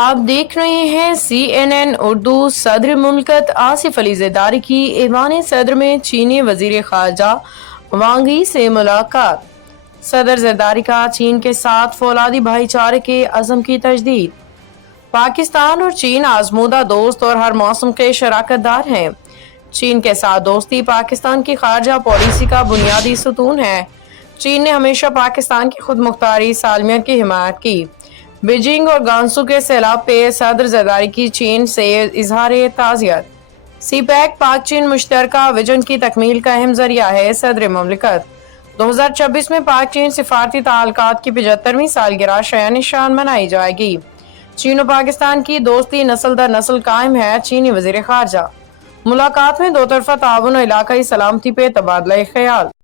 آپ دیکھ رہے ہیں CNN اردو۔ صدر مملکت آصف علی زرداری کی ایوان صدر میں چینی وزیر خارجہ وانگ ای سے ملاقات۔ صدر زرداری کا چین کے ساتھ فولادی بھائی چارے کے عزم کی تجدید۔ پاکستان اور چین آزمودہ دوست اور ہر موسم کے شراکت دار ہیں۔ چین کے ساتھ دوستی پاکستان کی خارجہ پالیسی کا بنیادی ستون ہے۔ چین نے ہمیشہ پاکستان کی خود مختاری سالمیت کی حمایت کی۔ بیجنگ اور گانسو کے سیلاب پہ صدر زرداری کی چین سے اظہار تعزیت۔ سی پیک پاک چین مشترکہ وژن کی تکمیل کا اہم ذریعہ ہے۔ صدر مملکت 2026 میں پاک چین سفارتی تعلقات کی 75ویں سالگرہ شایان نشان منائی جائے گی۔ چین و پاکستان کی دوستی نسل در نسل قائم ہے۔ چینی وزیر خارجہ۔ ملاقات میں دو طرفہ تعاون و علاقائی سلامتی پہ تبادلہ خیال۔